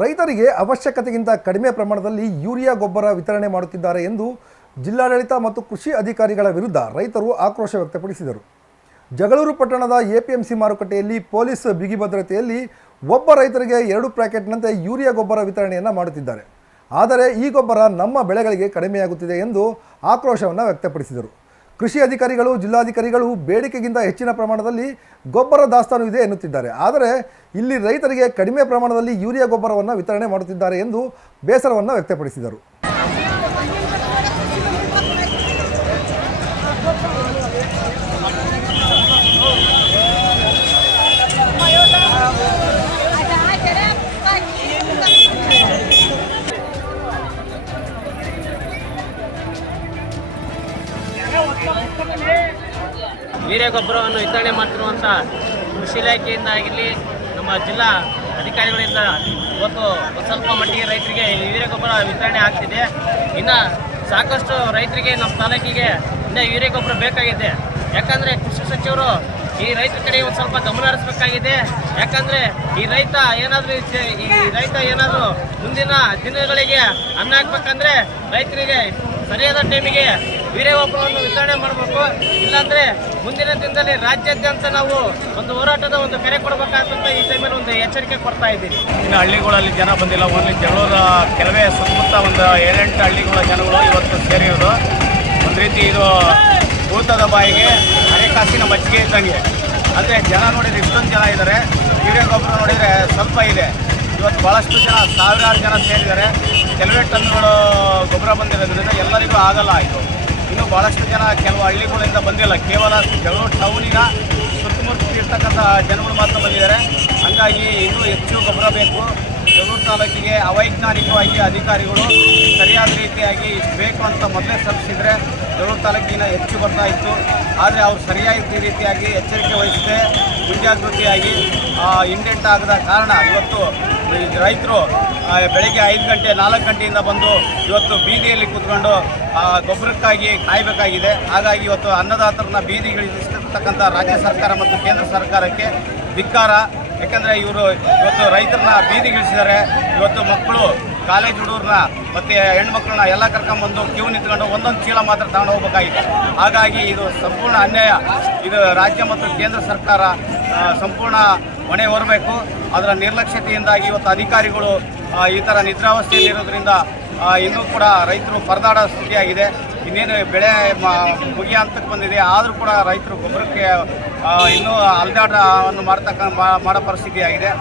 ರೈತರಿಗೆ ಅವಶ್ಯಕತೆಗಿಂತ ಕಡಿಮೆ ಪ್ರಮಾಣದಲ್ಲಿ ಯೂರಿಯಾ ಗೊಬ್ಬರ ವಿತರಣೆ ಮಾಡುತ್ತಿದ್ದಾರೆ ಎಂದು ಜಿಲ್ಲಾಡಳಿತ ಮತ್ತು ಕೃಷಿ ಅಧಿಕಾರಿಗಳ ವಿರುದ್ಧ ರೈತರು ಆಕ್ರೋಶ ವ್ಯಕ್ತಪಡಿಸಿದರು. ಜಗಳೂರು ಪಟ್ಟಣದ ಎಪಿಎಂಸಿ ಮಾರುಕಟ್ಟೆಯಲ್ಲಿ ಪೊಲೀಸ್ ಬಿಗಿ ಭದ್ರತೆಯಲ್ಲಿ ಒಬ್ಬ ರೈತರಿಗೆ 2 ಪ್ಯಾಕೆಟ್ನಂತೆ ಯೂರಿಯಾ ಗೊಬ್ಬರ ವಿತರಣೆಯನ್ನು ಮಾಡುತ್ತಿದ್ದಾರೆ. ಆದರೆ ಈ ಗೊಬ್ಬರ ನಮ್ಮ ಬೆಳೆಗಳಿಗೆ ಕಡಿಮೆಯಾಗುತ್ತಿದೆ ಎಂದು ಆಕ್ರೋಶವನ್ನು ವ್ಯಕ್ತಪಡಿಸಿದರು. ಕೃಷಿ ಅಧಿಕಾರಿಗಳು, ಜಿಲ್ಲಾಧಿಕಾರಿಗಳು ಬೇಡಿಕೆಗಿಂತ ಹೆಚ್ಚಿನ ಪ್ರಮಾಣದಲ್ಲಿ ಗೊಬ್ಬರ ದಾಸ್ತಾನು ಇದೆ ಎನ್ನುತ್ತಿದ್ದಾರೆ. ಆದರೆ ಇಲ್ಲಿ ರೈತರಿಗೆ ಕಡಿಮೆ ಪ್ರಮಾಣದಲ್ಲಿ ಯೂರಿಯಾ ಗೊಬ್ಬರವನ್ನು ವಿತರಣೆ ಮಾಡುತ್ತಿದ್ದಾರೆ ಎಂದು ಬೇಸರವನ್ನು ವ್ಯಕ್ತಪಡಿಸಿದರು. ಯೂರಿಯಾ ಗೊಬ್ಬರವನ್ನು ವಿತರಣೆ ಮಾಡ್ತಿರುವಂಥ ಕೃಷಿ ಇಲಾಖೆಯಿಂದ ಆಗಿರಲಿ, ನಮ್ಮ ಜಿಲ್ಲಾ ಅಧಿಕಾರಿಗಳಿಂದ ಇವತ್ತು ಸ್ವಲ್ಪ ಮಟ್ಟಿಗೆ ರೈತರಿಗೆ ಯೂರಿಯಾ ಗೊಬ್ಬರ ವಿತರಣೆ ಆಗ್ತಿದೆ. ಇನ್ನು ಸಾಕಷ್ಟು ರೈತರಿಗೆ ನಮ್ಮ ತಾಲೂಕಿಗೆ ಇನ್ನು ಯೂರಿಯಾ ಗೊಬ್ಬರ ಬೇಕಾಗಿದೆ. ಯಾಕಂದರೆ ಕೃಷಿ ಸಚಿವರು ಈ ರೈತರ ಕಡೆ ಒಂದು ಸ್ವಲ್ಪ ಗಮನ ಹರಿಸಬೇಕಾಗಿದೆ. ಯಾಕಂದರೆ ಈ ರೈತ ಏನಾದರೂ ಮುಂದಿನ ದಿನಗಳಿಗೆ ಅನ್ನ ಹಾಕ್ಬೇಕಂದ್ರೆ ರೈತರಿಗೆ ಸರಿಯಾದ ಟೈಮಿಗೆ ಯೂರಿಯಾ ಗೊಬ್ಬರವನ್ನು ವಿತರಣೆ ಮಾಡಬೇಕು. ಇಲ್ಲಾಂದರೆ ಮುಂದಿನ ದಿನದಲ್ಲಿ ರಾಜ್ಯಾದ್ಯಂತ ನಾವು ಒಂದು ಹೋರಾಟದ ಒಂದು ಕರೆ ಕೊಡಬೇಕಾದಂತ ಈ ಟೈಮಲ್ಲಿ ಒಂದು ಎಚ್ಚರಿಕೆ ಕೊಡ್ತಾ ಇದ್ದೀವಿ. ಇನ್ನು ಹಳ್ಳಿಗಳಲ್ಲಿ ಜನ ಬಂದಿಲ್ಲ. ಓನ್ಲಿ ಜಗಳೂರ ಕೆಲವೇ ಸುತ್ತಮುತ್ತ ಒಂದು 7-8 ಹಳ್ಳಿಗಳ ಜನಗಳು ಇವತ್ತು ಸೇರಿರೋದು. ಒಂದು ರೀತಿ ಇದು ಭೂತದ ಬಾಯಿಗೆ ಅರೆಕಾಸಿನ ಮಜ್ಜಿಗೆ ಇದ್ದಂಗೆ. ಅಂದರೆ ಜನ ನೋಡಿದರೆ ಇಷ್ಟೊಂದು ಜನ ಇದ್ದಾರೆ, ಯೂರಿಯಾ ಗೊಬ್ಬರ ನೋಡಿದರೆ ಸ್ವಲ್ಪ ಇದೆ. ಇವತ್ತು ಭಾಳಷ್ಟು ಜನ, ಸಾವಿರಾರು ಜನ ಸೇರಿದ್ದಾರೆ. ಕೆಲವೇ ಟನ್ಗಳು ಗೊಬ್ಬರ ಬಂದಿರೋದ್ರಿಂದ ಎಲ್ಲರಿಗೂ ಆಗಲ್ಲ. ಇನ್ನು ಭಾಳಷ್ಟು ಜನ ಕೆಲವು ಹಳ್ಳಿಗಳಿಂದ ಬಂದಿಲ್ಲ. ಕೇವಲ ಜಗಳೂರು ಟೌನಿನ ಸುತ್ತಮುತ್ತ ಇರ್ತಕ್ಕಂಥ ಜನಗಳು ಮಾತ್ರ ಬಂದಿದ್ದಾರೆ. ಹಾಗಾಗಿ ಇನ್ನೂ ಹೆಚ್ಚು ಗೊಬ್ಬರ ಬೇಕು. ಜಗಳೂರು ತಾಲೂಕಿಗೆ ಅವೈಜ್ಞಾನಿಕವಾಗಿ ಅಧಿಕಾರಿಗಳು ಸರಿಯಾದ ರೀತಿಯಾಗಿ ಇಷ್ಟು ಬೇಕು ಅಂತ ಮೊದಲೇ ಸಲ್ಲಿಸಿದರೆ ಜಗಳೂರು ತಾಲೂಕಿನ ಹೆಚ್ಚು ಬರ್ತಾ ಇತ್ತು. ಆದರೆ ಅವರು ಸರಿಯಾದ ರೀತಿಯಾಗಿ ಎಚ್ಚರಿಕೆ ವಹಿಸದೆ ಮುಂಜಾಗೃತಿಯಾಗಿ ಇಂಡೆಂಟ್ ಆಗದ ಕಾರಣ ಇವತ್ತು ರೈತರು ಬೆಳಗ್ಗೆ 5 ಗಂಟೆ 4 ಗಂಟೆಯಿಂದ ಬಂದು ಇವತ್ತು ಬೀದಿಯಲ್ಲಿ ಕೂತ್ಕೊಂಡು ಗೊಬ್ಬರಕ್ಕಾಗಿ ಕಾಯಬೇಕಾಗಿದೆ. ಹಾಗಾಗಿ ಇವತ್ತು ಅನ್ನದಾತರನ್ನ ಬೀದಿಗಿಳಿಸ್ತಕ್ಕಂಥ ರಾಜ್ಯ ಸರ್ಕಾರ ಮತ್ತು ಕೇಂದ್ರ ಸರ್ಕಾರಕ್ಕೆ ಧಿಕ್ಕಾರ. ಯಾಕಂದರೆ ಇವರು ಇವತ್ತು ರೈತರನ್ನ ಬೀದಿಗಿಳಿಸಿದ್ದಾರೆ. ಇವತ್ತು ಮಕ್ಕಳು, ಕಾಲೇಜ್ ಹುಡುಗರನ್ನ ಮತ್ತು ಹೆಣ್ಮಕ್ಳನ್ನ ಎಲ್ಲ ಕರ್ಕೊಂಬಂದು ಕ್ಯೂ ನಿಂತ್ಕೊಂಡು ಒಂದೊಂದು ಚೀಲ ಮಾತ್ರ ತಗೊಂಡು ಹೋಗ್ಬೇಕಾಗಿದೆ. ಹಾಗಾಗಿ ಇದು ಸಂಪೂರ್ಣ ಅನ್ಯಾಯ. ಇದು ರಾಜ್ಯ ಮತ್ತು ಕೇಂದ್ರ ಸರ್ಕಾರ ಸಂಪೂರ್ಣ ಹೊಣೆ ಹೊರಬೇಕು. ಅದರ ನಿರ್ಲಕ್ಷ್ಯತೆಯಿಂದಾಗಿ ಇವತ್ತು ಅಧಿಕಾರಿಗಳು ಈ ಥರ ನಿದ್ರಾವಸ್ಥೆಯಲ್ಲಿರೋದ್ರಿಂದ ಇನ್ನೂ ಕೂಡ ರೈತರು ಪರದಾಡೋ ಸ್ಥಿತಿಯಾಗಿದೆ. ಇನ್ನೇನು ಬೆಳೆ ಮುಗಿಯ ಹಂತಕ್ಕೆ ಬಂದಿದೆ, ಆದರೂ ಕೂಡ ರೈತರು ಗೊಬ್ಬರಕ್ಕೆ ಇನ್ನೂ ಅಲೆದಾಟವನ್ನು ಮಾಡೋ ಪರಿಸ್ಥಿತಿಯಾಗಿದೆ.